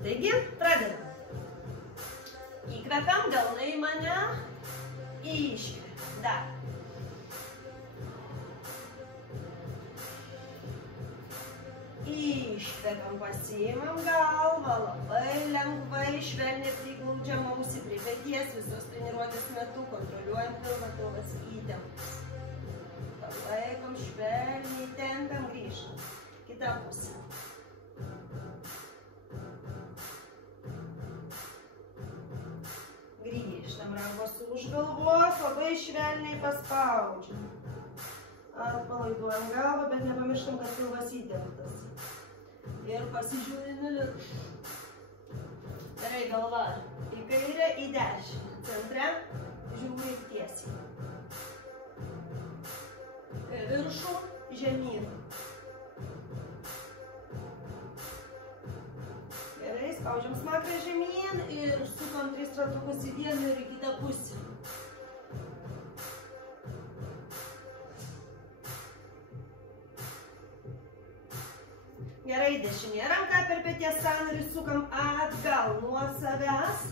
Taigi, pradedam. Įkvepiam, delnai į mane. Iškvepiam. Dar. Iškvepiam, pasiimam galvą, labai lengvai, švelniai priglaudžiam ausį prie peties, visos treniruotės metu, kontroliuojam pilvą, pilvas įtemptas. Palaikom, švelniai tempiam, grįžtam. Kita pusė. Grįžtam, rankos už galvos, labai švelniai paspaudžiam. Atpalaiduojam galvą, bet nepamirštam, kad pilvas įtemptas. Ir pasižiūrim į viršų. Gerai, galva į kairę, į dešinę. Centre žiūri tiesiai. Į viršų, žemyn. Gerai, spaudžiam smakrą žemyn ir sukam 3 ratukus į vieną ir į kitą pusę. Gerai, dešinė ranka per peties sąnarį sukam atgal nuo savęs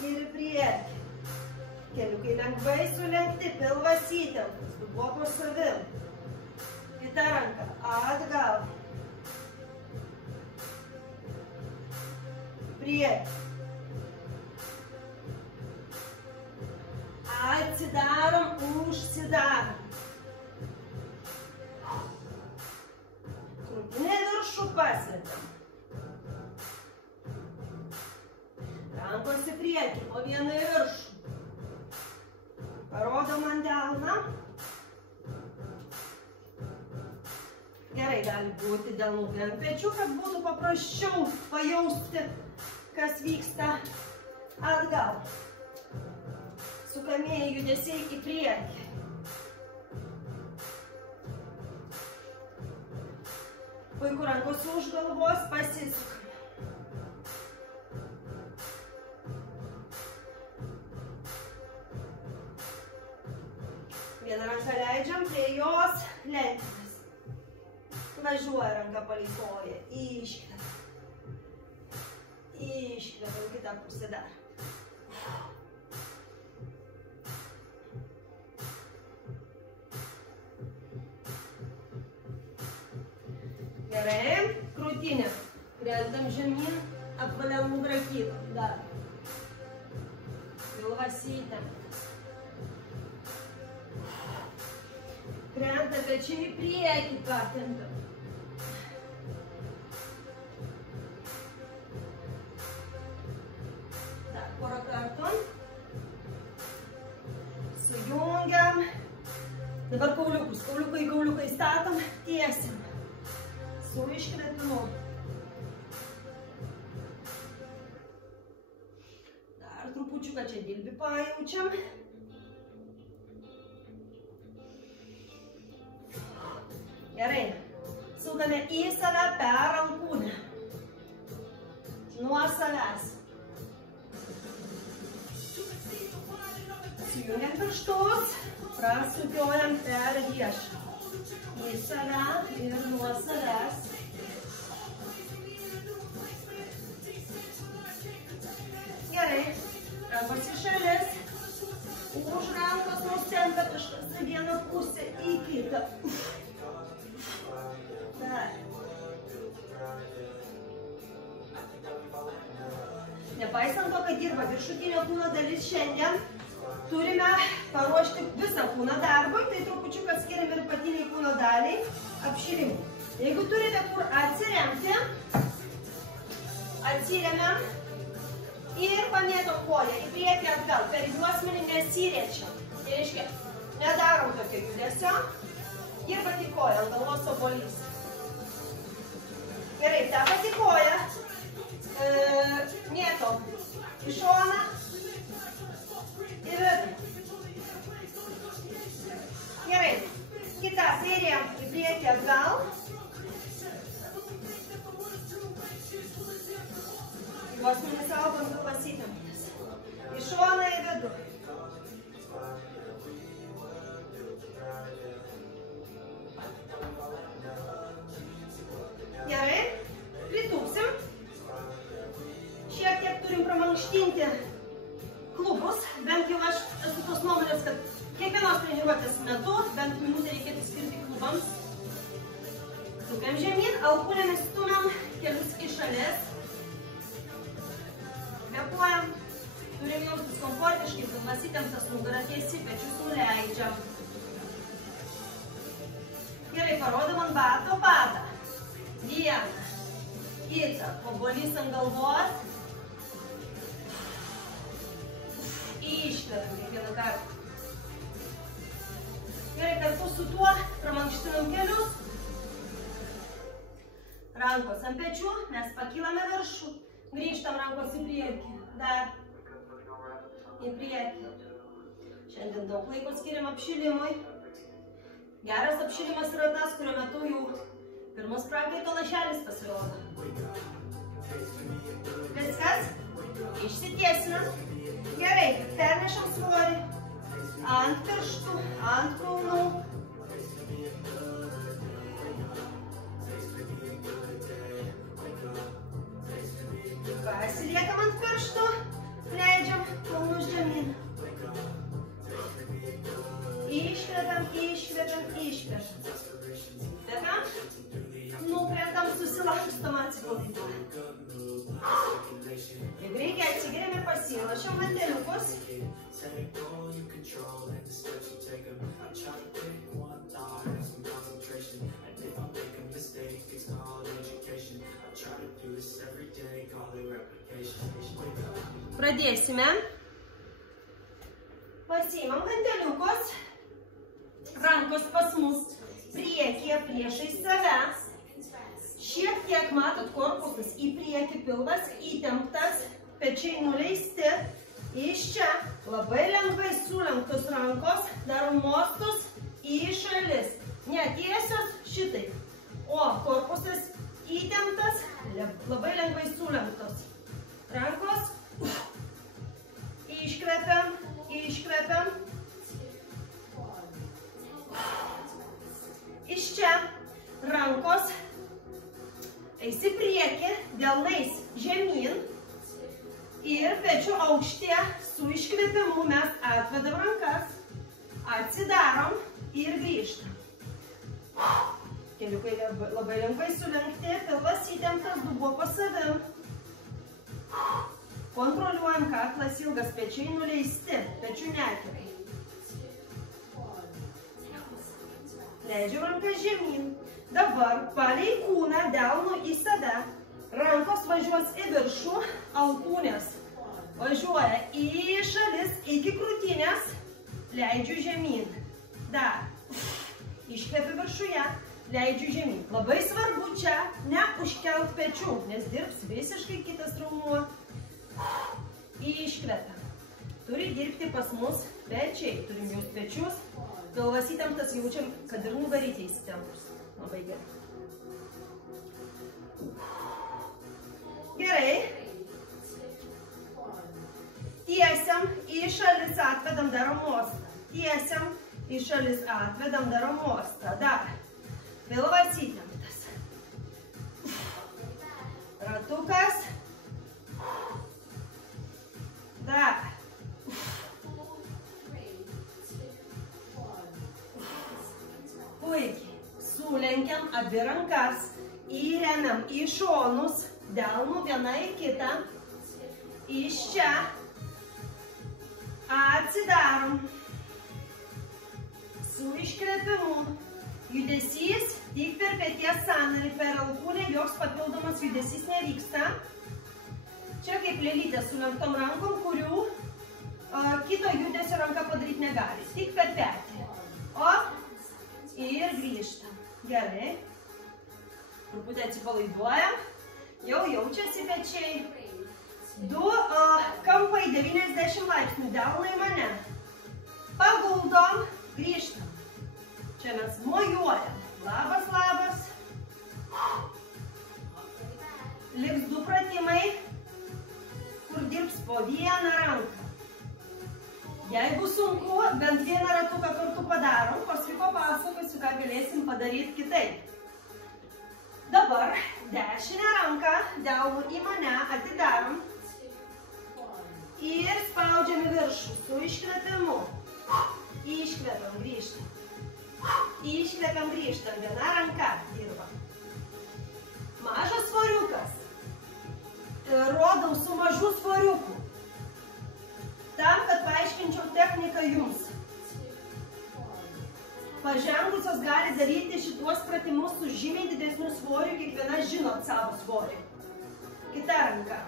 ir į priekį. Keliukai lengvai sulenkti, pilvas įtemptas, dubuo po savim. Kita ranka atgal. Priekį. Atsidarom, užsidarom. Krūtinė viršų pasvedam. Rankos į priekį, o vieną į viršų. Parodom ant delną. Gerai, gali būti delnų ant pečių, kad būtų paprasčiau pajausti, kas vyksta atgal. Sukamieji judesiai į priekį. Puiku, rankos už galvos, pasisukam. Vieną ranką leidžiam, prie jos lentinės. Važiuoja ranka palei koją, iškvepiam. Iškvepiam, kitą pusę dar. Gerai, krūtinė. Krentam žemyn, apvaliam nubrakytom. Dar. Pilvas įtemptas. Krenta pečiai į priekį, patempiam. Dar porą kartų. Sujungiam. Dabar kauliukus. Kauliukai, kauliukai statom, tiesim. Su iškvėpimu. Dar trupučiuką čia dilbį pajaučiam. Gerai. Sukame į save per alkūnę. Nuo savęs. Sujungiam pirštus. Prasukiojam per riešą. Į save ir nuo savęs. Gerai. Rankos į šalis. Už rankos nustempia kažkas į vieną pusę, į kitą. Dar. Nepaisant to, kad dirba viršutinio kūno dalis šiandien, turime paruošti visą kūną darbui, tai trupučiuką skiriam ir patiniai kūno daliai apšilimui. Jeigu turite kur atsiremti, atsiremiam ir pamėtom koją į priekį atgal. Per juosmenį nesiriečiam. Tai reiškia, nedarom tokio judesio. Ir pati koja, ant galvos obuolys. Gerai, tą pati koja mėtom į šoną ir gerai, kitą serijas į priekį atgal. Juosmenis augant pilvas įtemptas. Į šoną į vidų. Gerai, pritūpsim. Pasukam žemyn, alkūnėmis stumiam kelius į šalis. Kvėpuojam. Turim jaustis komfortiškai, pilnas įtemptas, nugara tiesi, pečius nuleidžiam. Gerai, parodom ant bato padą. Vieną, kitą, obuolys ant galvos. Iškvepiam kiekvieną kartą. Gerai, kartu su tuo pramankštinam kelius. Rankos ant pečių, mes pakilame viršų. Grįžtam rankos į priekį. Dar. Į priekį. Šiandien daug laiko skiriam apšilimui. Geras apšilimas yra tas, kurio metu jau pirmas prakaito lašelis pasirodo. Viskas. Išsitiesinam. Gerai, pernešam svorį. Ant pirštų, ant kulnų. Pasiliekam ant pirštų. Leidžiam kulnus žemyn. Iškvepiam, iškvepiam, iškvepiam. Kvepiam. Nukrentam, susilankstam, atsipalaiduojam. Jeigu reikia, atsigeriam ir pasiruošiam vandeniukus. Pradėsime. Pasiimam vandeniukus. Rankos pas mus priekyje priešais save. Šiek tiek matot korpusas į priekį, pilvas įtemptas, pečiai nuleisti. Iš čia labai lengvai sulenktos rankos, darom mostus į šalis. Netiesios šitai. O korpusas įtemptas, labai lengvai sulenktos. Rankos. Iškvepiam, iškvepiam. Iš čia rankos eis į priekį, delnais žemyn ir pečių aukštė su iškvėpimu mes atvedam rankas, atsidarom ir grįžtam. Keliukai labai lengvai sulenkti, pilvas įtemptas, dubuo po savim. Kontroliuojam kaklas ilgas, pečiai nuleisti, pečių nekirai. Leidžiu rankas žemyn. Dabar palei kūną, delnu į save. Rankos važiuos į viršų, alkūnės važiuoja į šalis, iki krūtinės. Leidžiu žemyn. Dar. Iškvepiu viršuje, leidžiu žemyn. Labai svarbu čia neužkelt pečių, nes dirbs visiškai kitas raumuo. Iškvepiam. Turi dirbti pas mus pečiai. Turim jūs pečius. Galvas įtemptas, jaučiam, kad ir nugarytė įsitempus. Labai gerai. Gerai. Tiesiam į šalis, atvedam, darom mostą. Tiesiam į šalis, atvedam, darom mostą. Dar. Pilvas įtemptas. Ratukas. Dar. Puikiai. Sulenkiam abi rankas. Įremiam į šonus. Delnų vieną į kitą. Iš čia. Atsidarom. Su iškvėpimu. Judesys tik per peties sąnarį, per alkūnę, joks papildomas judesys nevyksta. Čia kaip lėlytė sulenktom rankom, kurių kito judesio ranka padaryti negali. Tik per petį. O, ir grįžtam. Gerai. Truputį atsipalaiduojam. Jau jaučiasi pečiai. Du kampai 90 laipsnių, delnai mane. Paguldom, grįžtam. Čia mes mojuojam. Labas, labas. Liks du pratimai, kur dirbs po vieną ranką. Jeigu sunku, bent vieną ratuką kartu padarom, paskui papasakosiu, ką galėsim padaryti kitaip. Dabar dešinę ranką, delnų į mane, atidarom. Ir spaudžiam į viršų su iškvėpimu. Iškvėpiam, grįžtam. Iškvėpiam, grįžtam. Viena ranka dirba. rankos gali daryti šituos pratimus su žymiai didesniu svoriu, kiekviena žinot savo svorį. Kita ranka.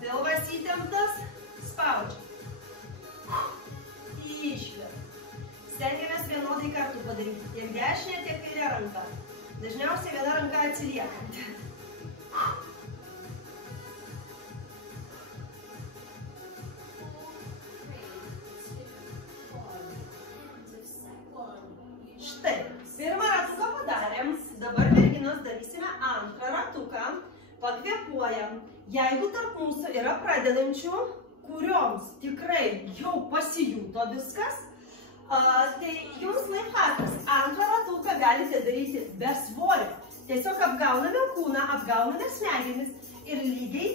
Pilvas įtemptas, spaudžiam. Iškvėp. Stengiamės vienodai kartu padaryti. Tiek dešinė, tiek kairė ranka. Dažniausiai viena ranka atsiliekant. Štai, pirmą ratuką padarėm, dabar merginos darysime antrą ratuką, pakvėpuojam. Jeigu tarp mūsų yra pradedančių, kurioms tikrai jau pasijuto viskas, tai jums lifehackas, antrą ratuką galite daryti be svorio. Tiesiog apgauname kūną, apgauname smegenis ir lygiai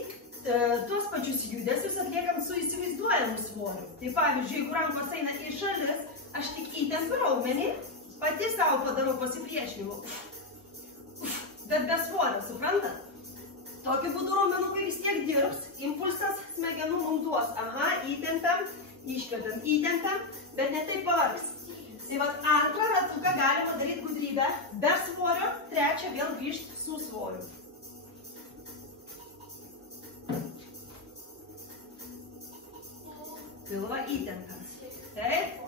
tuos pačius judesius atliekam su įsivaizduojamu svoriu. Tai pavyzdžiui, jeigu rankos eina į šalis, aš tik įtempiu raumenį, pati savo padarau pasipriešinimą. Bet be svorio, suprantat? Tokiu būdu raumenukai vis tiek dirbs, impulsas smegenų mums duos. Aha, įtempiam, iškvepiam, įtempiam, bet ne taip pavargs. Tai vat antrą ratuką galima daryti gudrybę be svorio, trečią vėl grįžti su svoriu. Pilvą įtempiam. Taip.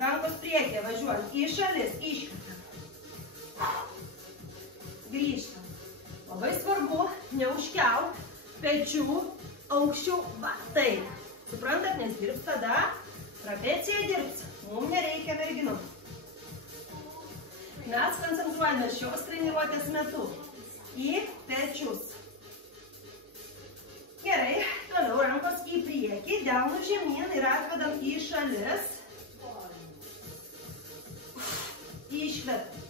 Rankos priekyje važiuojam į šalis, iškvepiam. Grįžtam. Labai svarbu neužkelt pečių aukščiau, va taip. Suprantat, nes dirbs tada, trapecija dirbs, mums nereikia merginų. Mes koncentruojame šios treniruotės metu į pečius. Gerai, toliau rankos į priekį, delnų žemyn ir atvedam į šalis. Iškvepiam.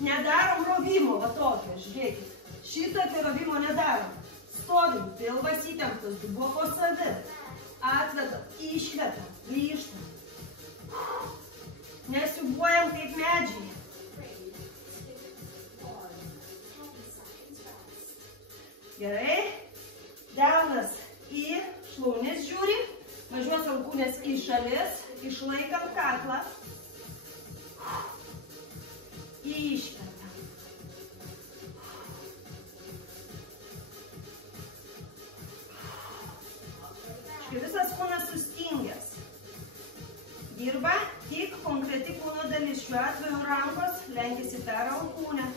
Nedarom rovimo, va tokio, žiūrėkit. Šitokio rovimo nedarom. Stovim, pilvas įtemptas, dubuo po savi. Atvedam, iškvepiam, grįžtam. Nesiubuojam kaip medžiai. Gerai. Delnas į šlaunis žiūri. Važiuos alkūnės į šalis. Išlaikam kaklą. Iškvepiam. Visas kūnas sustingęs. Dirba tik konkreti kūno dalis. Šiuo atveju rankos lenkiasi per alkūnę.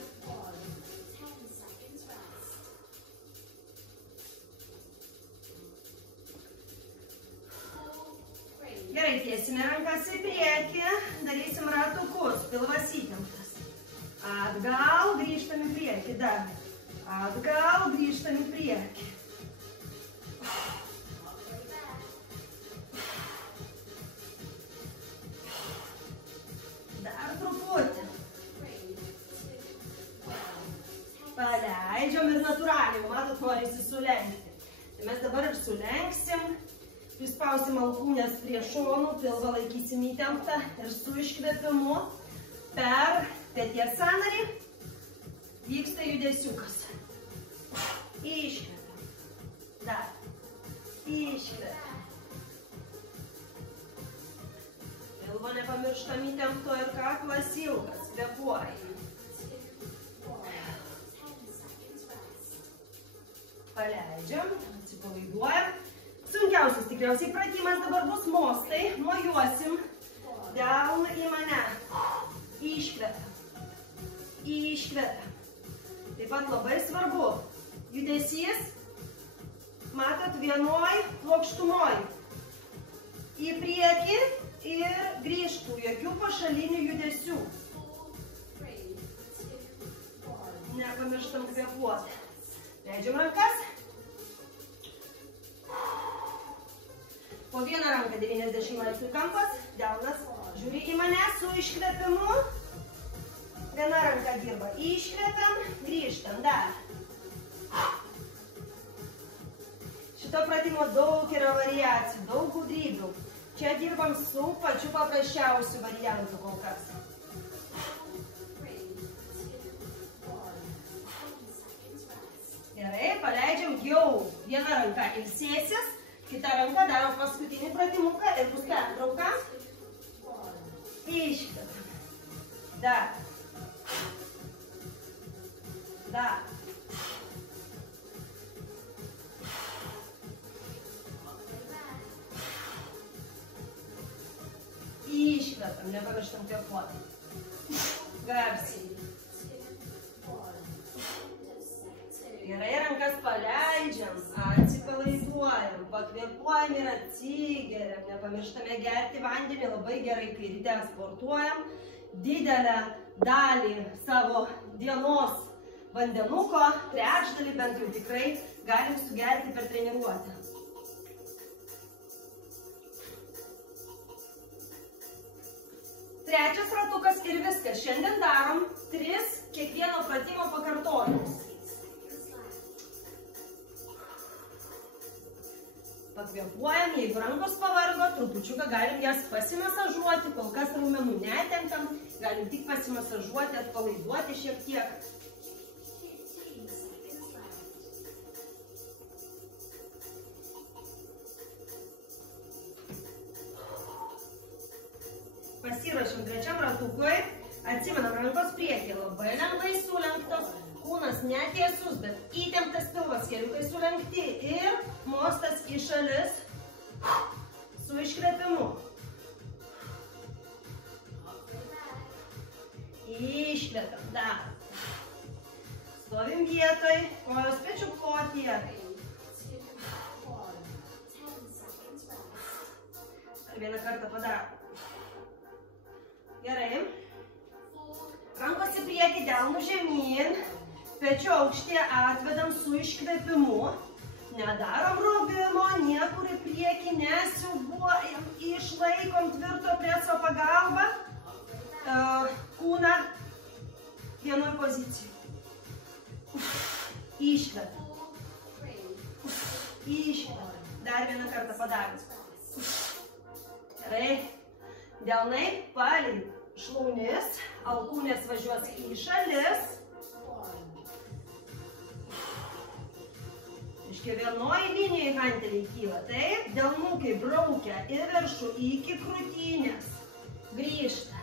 Gerai, tiesime rankas į priekį. Darysim ratukus. Pilvas įtemptas. Atgal, grįžtam į priekį. Dar. Atgal, grįžtam į priekį. Dar truputį. Paleidžiam ir natūraliai, matot, norisi sulenkti. Tai mes dabar ir sulenksim. Prispausim alkūnės prie šonų, pilvą laikysim įtemptą ir su iškvėpimu per peties sąnarį vyksta judesiukas. Iškvepiam. Dar. Iškvepiam. Pilvo nepamirštam įtempto ir kaklas ilgas. Kvėpuojam. Paleidžiam, atsipalaiduojam. Sunkiausias tikriausiai pratimas dabar bus mostai. Mojuosim. Delną į mane. Iškvepiam. Iškvepiam. Taip pat labai svarbu. Judesys, matot, vienoj plokštumoj. Į priekį ir grįžtų. Jokių pašalinių judesių. Nepamirštam kvėpuoti. Leidžiam rankas. Po vieną ranką 90 laipsnių kampas, delnas žiūri į mane su iškvėpimu. Viena ranka dirba. Iškvėpiam, grįžtam. Dar. Šito pratimo daug yra variacijų, daug gudrybių. Čia dirbam su pačiu paprasčiausiu variantu kol kas. Gerai, paleidžiam jau. Viena ranka ilsėsis. Kita ranka daro paskutinį pratimuką ir bus pertrauka. Iškvepiam. Dar. Dar. Iškvepiam, nepamirštam kvėpuoti. Garsiai. Gerai, rankas paleidžiam, atsipalaiduojam, pakvėpuojam ir atsigeriam. Nepamirštame gerti vandenį labai gerai, kai ryte sportuojam. Didelę dalį savo dienos vandenuko, trečdalį bent jau tikrai galim sugerti per treniruotę. Trečias ratukas ir viskas. Šiandien darom 3 kiekvieno pratimo pakartojimus. Pakvėpuojam, jeigu rankos pavargo, trupučiuką galim jas pasimasažuoti, kol kas raumenų netenkam, galim tik pasimasažuoti, atpalaiduoti šiek tiek. Pasiruošim trečiam ratukui, atsimenam rankos priekį, labai lengvai sulenktos, kūnas netiesus, bet įtemptas pilvas, keliukai sulenkti ir mostas į šalis su iškvėpimu. Iškvėpiam, dar. Stovim vietoj, kojos pečių plotyje. Dar vieną kartą padarom. Gerai. Rankos į priekį, delnų žemyn. Pečių aukštė atvedam su iškvėpimu. Nedarom rovimo, niekur į priekį nesiūbuojam. Išlaikom tvirto preso pagalbą. Kūną vienoj pozicijai. Iškvėpiam. Iškvėpiam. Dar vieną kartą padarom. Gerai. Delnai palei šlaunis, alkūnės važiuos į šalis. Iškia vienoj linijai hanteliai kyla, taip, delnukai braukia į viršų iki krūtinės. Grįžta.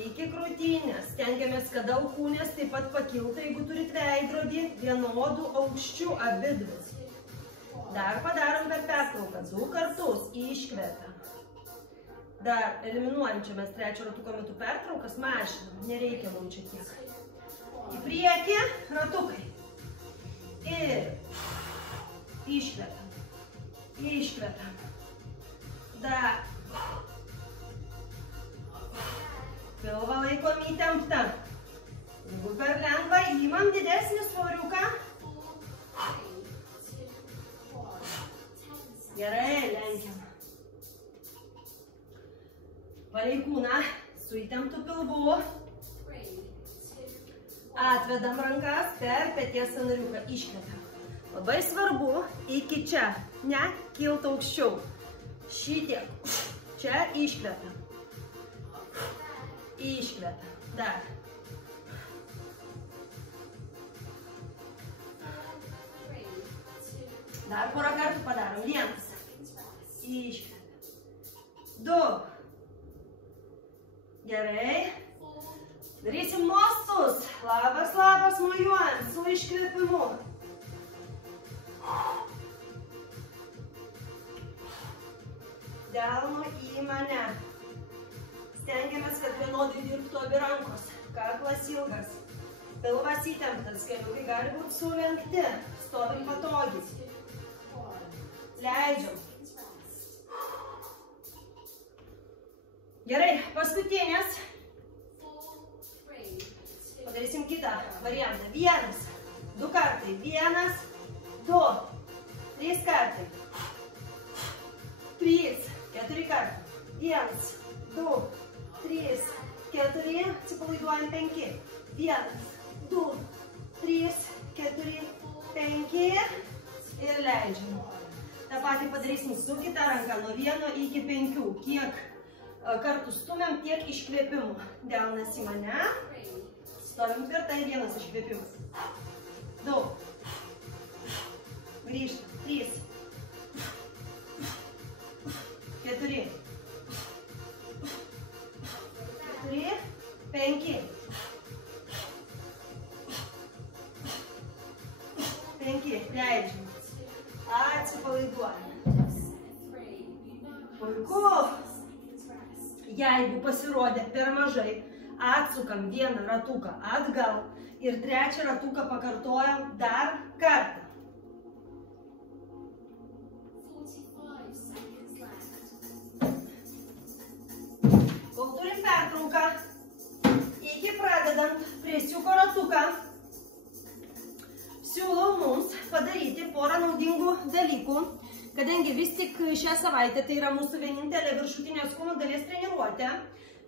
Iki krūtinės. Stengiamės, kad alkūnės taip pat pakiltų, jeigu turit veidrodį, vienodų aukščių abidvis. Dar padarom per pertrauką, 2 kartus, iškvepiam. Dar eliminuojam čia mes trečio ratuko metu pertraukas, mažinam, nereikia mums čia tiek. Į priekį, ratukai. Ir iškvepiam. Iškvepiam. Dar. Pilvą laikom įtemptą. Jeigu per lengva, įmam didesnį svoriuką. Gerai, lenkiam. Palei kūną su įtemptu pilvu. Atvedam rankas per peties sąnariuką. Iškvepiam. Labai svarbu iki čia. Ne, kilt aukščiau. Šitiek. Čia iškvepiam. Iškvepiam. Dar. Dar porą kartų padarom. 1. Iškvepiam. 2. Gerai. Darysim mostus. Labas, labas, mojuojam su iškvėpimu. Delnu į mane. Stengiamės, kad vienodai dirbtų abi rankos. Kaklas ilgas. Pilvas įtemptas. Keliukai gali būti sulenkti. Stovim patogiai. Leidžiam. Gerai, paskutinės. Padarysim kitą variantą. 1, 2 kartai. 1, 2, 3 kartai. 3, 4 kartai. 1, 2, 3, 4. Atsipalaiduojam 5. 1, 2, 3, 4, 5. Ir leidžiam. Ta patį padarysim su kita ranka. Nuo 1 iki 5. Kiek kartų stumiam, tiek iškvėpimų. Delnas į mane. Stovim tvirtai, 1 iškvėpimas. 2. Grįžtam. 3. 4. 4. Jeigu pasirodė per mažai, atsukam vieną ratuką atgal ir trečią ratuką pakartojam dar kartą. Kol turim pertrauką, iki pradedant presiuko ratuką, siūlau mums padaryti porą naudingų dalykų, kadangi vis tik šią savaitę tai yra mūsų vienintelė viršutinės kūno dalies treniruotė,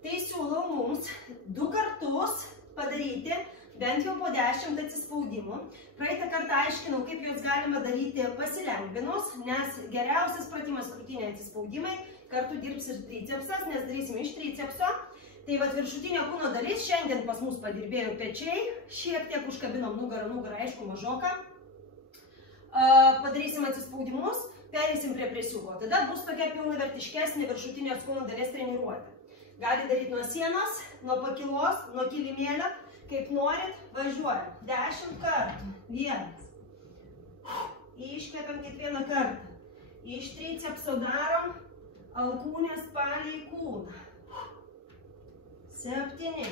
tai siūlau mums 2 kartus padaryti bent jau po 10 atsispaudimų. Praeitą kartą aiškinau, kaip juos galima daryti pasilengvinus, nes geriausias pratimas krūtinė atsispaudimai, kartu dirbs ir tricepsas, nes darysim iš tricepso. Tai vat viršutinė kūno dalis, šiandien pas mus padirbėjo pečiai, šiek tiek užkabinom nugarą aišku mažoką. Padarysim atsispaudimus, perėsim prie presiuko. Tada bus tokia pilnavertiškesnė viršutinės kūno dalies treniruotė. Gali daryti nuo sienos, nuo pakilos, nuo kilimėlio, kaip norit, važiuojam. 10 kartų. 1. Iškvepiam kiekvieną kartą. Iš tricepso darom alkūnės palei kūną. 7,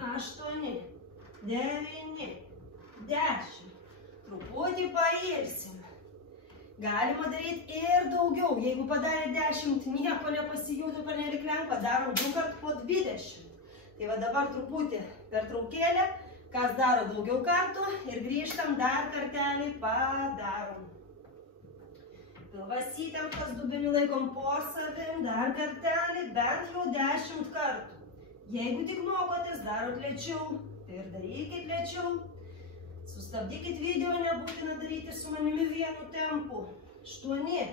8, 9, 10. Truputį pailsim. Galima daryti ir daugiau. Jeigu padarė 10, nieko nepasijuto pernelik lengva, darom 2 kartų po 20. Tai va dabar truputį pertraukėlę, kas daro daugiau kartų ir grįžtam dar kartelį padarom. Pilvas įtemptas, dubenį laikom po savim, dar kartelį, bent jau 10 kartų. Jeigu tik mokotės, darot lėčiau, tai ir darykit lėčiau. Sustabdykit video, nebūtina daryti su manimi vienu tempu. 8,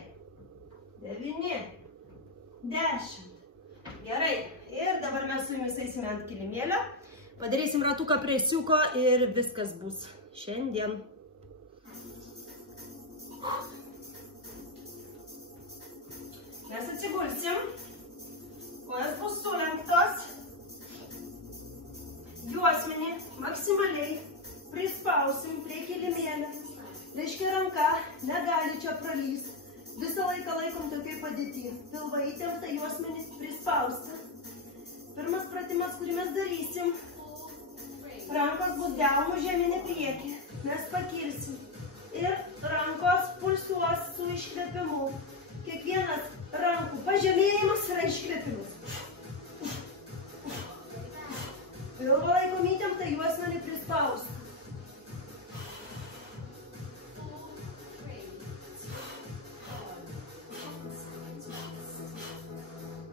9, 10. Gerai, ir dabar mes su jumis eisime ant kilimėlio. Padarysim ratuką presiuko ir viskas bus šiandien. Mes atsigulsim, kojas bus sulenktos, juosmenį maksimaliai prispausim prie kilimėlio. Reiškia ranka negali čia pralysti. Visą laiką laikom tokiai padėti. Pilvą įtemptą, juosmenį prispausta. Pirmas pratimas, kurį mes darysim. Rankos bus delnų žemyn į priekį. Mes pakilsim. Ir rankos pulsuos su iškvėpimu. Kiekvienas rankų pažemėjimas yra iškvėpimas. Pilvą laikom įtemptą, juosmenį prispausta.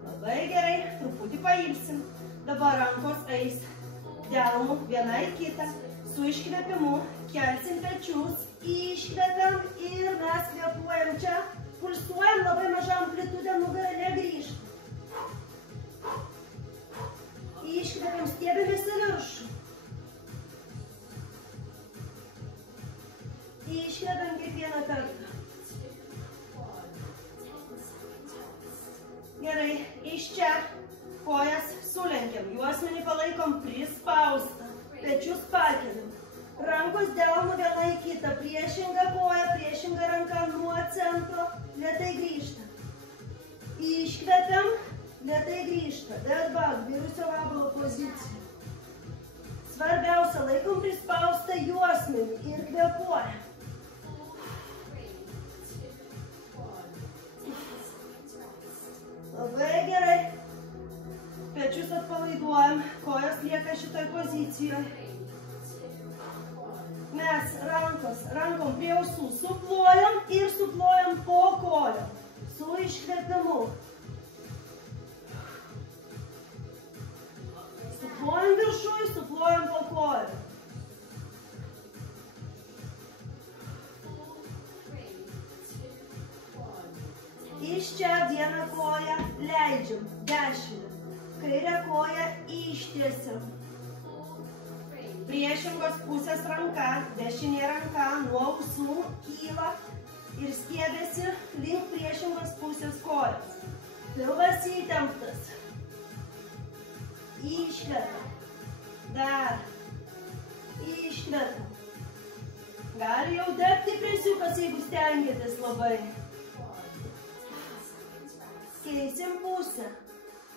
Labai gerai, truputį pailsim. Dabar rankos eis delnų viena į kitą. Su iškvėpimu kelsim pečius, iškvėpiam ir mes kvėpuojam čia. Pulsuojam labai mažą amplitudę, nugarą negrįžta. Iškvėpiam, stiebėmės į viršų. Iškvėpiam kiekvieną kartą. Gerai, iš čia kojas sulenkiam, juosmenį palaikom prispaustą, pečius pakeliam. Rankos delnų viena į kitą, priešinga koja, priešinga ranka nuo centro, lėtai grįžta. Iškvepiam, lėtai grįžta, dead bug, virusio vabalo pozicija. Svarbiausia, laikom prispaustą juosmenį ir kvėpuojam. Labai gerai. Pečius atpalaiduojam, kojas lieka šitoj pozicijoje. Mes rankom prie ausų suplojam ir suplojam po kojom. Su iškvėpimu. Suplojam viršui, suplojam po kojom. Iš čia vieną koją leidžiam, dešinę. Kairę koją ištiesiam. Priešingos pusės ranka, dešinė ranka nuo ausų kyla ir stiebėsi link priešingos pusės kojos. Pilvas įtemptas. Iškvepiam. Dar. Iškvepiam. Gali jau degti presiukas, jeigu stengiatės labai. Keisim pusę.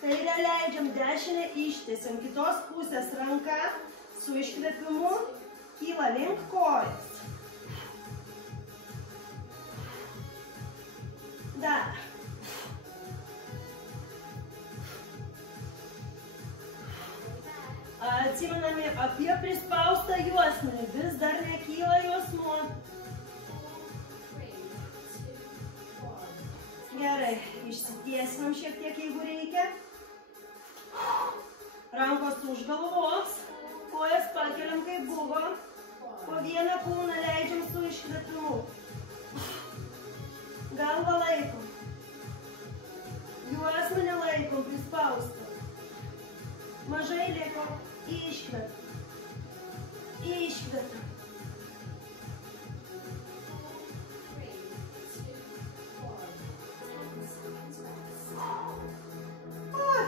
Kairę leidžiam, dešinę ištiesiam. Kitos pusės ranka su iškvėpimu kyla link kojas. Dar. Atsimename apie prispaustą juosmenį. Vis dar nekyla juosmuo. Gerai, išsitiesinam šiek tiek, jeigu reikia. Rankos už galvos. Kojas pakeliam kaip buvo. Po vieną kūną leidžiam su iškvėpimu. Galvą laikom. Juosmenį laikom, prispaustą. Mažai liko. Iškvėpiam. Iškvėpiam.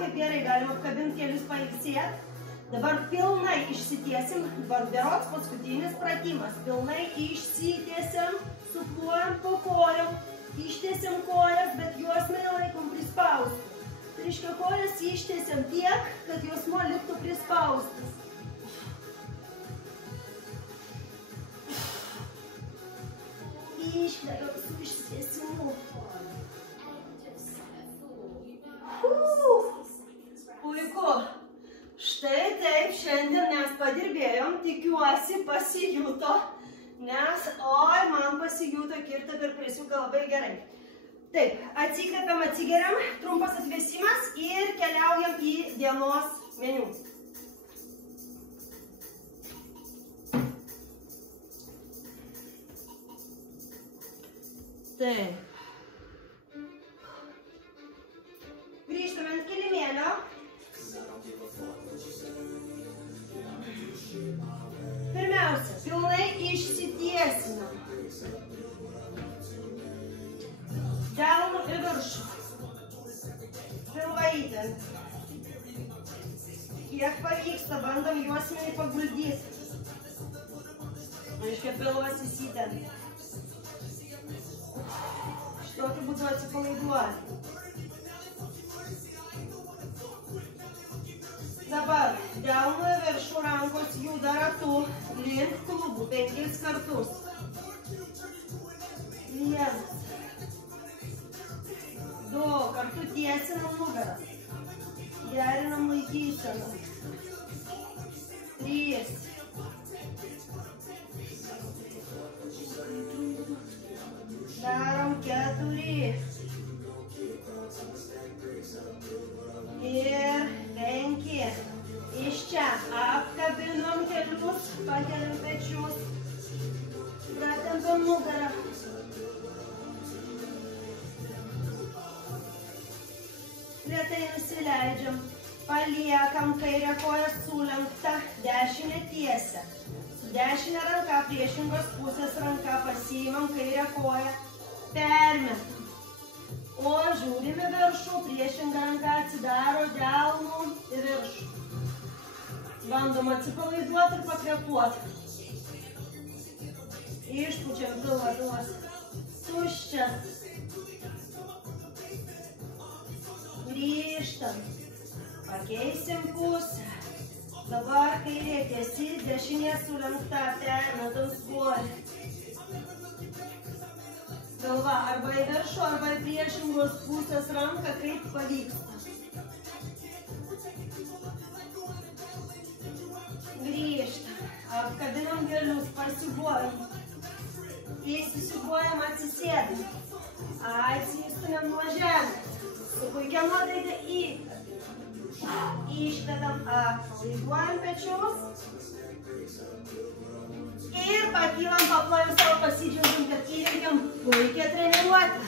Kaip gerai, galim apkabinti kelius pailsėt. Dabar pilnai išsitiesim. Dabar berods paskutinis pratimas. Pilnai išsitiesiam, supuojam po kojom. Ištiesiam kojas, bet juosmenį laikom prispaustą. Tai reiškia, kojas ištiesiam tiek, kad juosmuo liktų prispaustas. Iškvėpiam su ištiesimu. Puiku. Štai taip šiandien mes padirbėjom, tikiuosi pasijuto, nes man pasijuto kirta per presiuką labai gerai. Taip, atsikvėpiam, atsigeriam, trumpas atvėsimas ir keliaujam į dienos meniu. Taip. Grįžtame ant kilimėlio. Pirmiausia, pilnai išsitiesinam. Delnu į viršų. Pilvą įtempti. Kiek pavyksta, bandom juosmenį paguldyti. Reiškia, pilvas įsitempti. Šitokiu būdu atsipalaiduoti. Dabar delnu į viršų, rankos juda ratu link klubų 5 kartus. 1, 2, kartu tiesinam nugarą. Gerinam laikyseną. 3. Darom 4. Ir 5. Iš čia apkabinom kelius, pakeliam pečius, pratempiam nugarą. Lėtai nusileidžiam, paliekam kairę koją sulenktą, dešinę tiesę. Su dešinė ranka priešingos pusės ranka pasiimam kairę koją, permetam. O žiūrime viršų, priešingą ranką atsidaro delnu į viršų. Bandom atsipalaiduoti ir pakvėpuoti. Išpučiam pilvą, pilvas tuščias. Grįžtam. Pakeisim pusę. Dabar kairė tiesi, dešinė sulenkta, permetam svorį. Galva arba į viršų, arba į priešingos pusės ranką, kaip pavyksta. Grįžtam. Apkabinam gelius, pasibuojam. Įsisibuojam, atsisėdam. Atsistumėm nuo žemės. Su puikia nuotaika įkvėpiam. Iškvepiam, atpalaiduojam pečius. Ir pakylam, paplojam savo, pasidžiaugiam, kad įveikiam puikią treniruotę.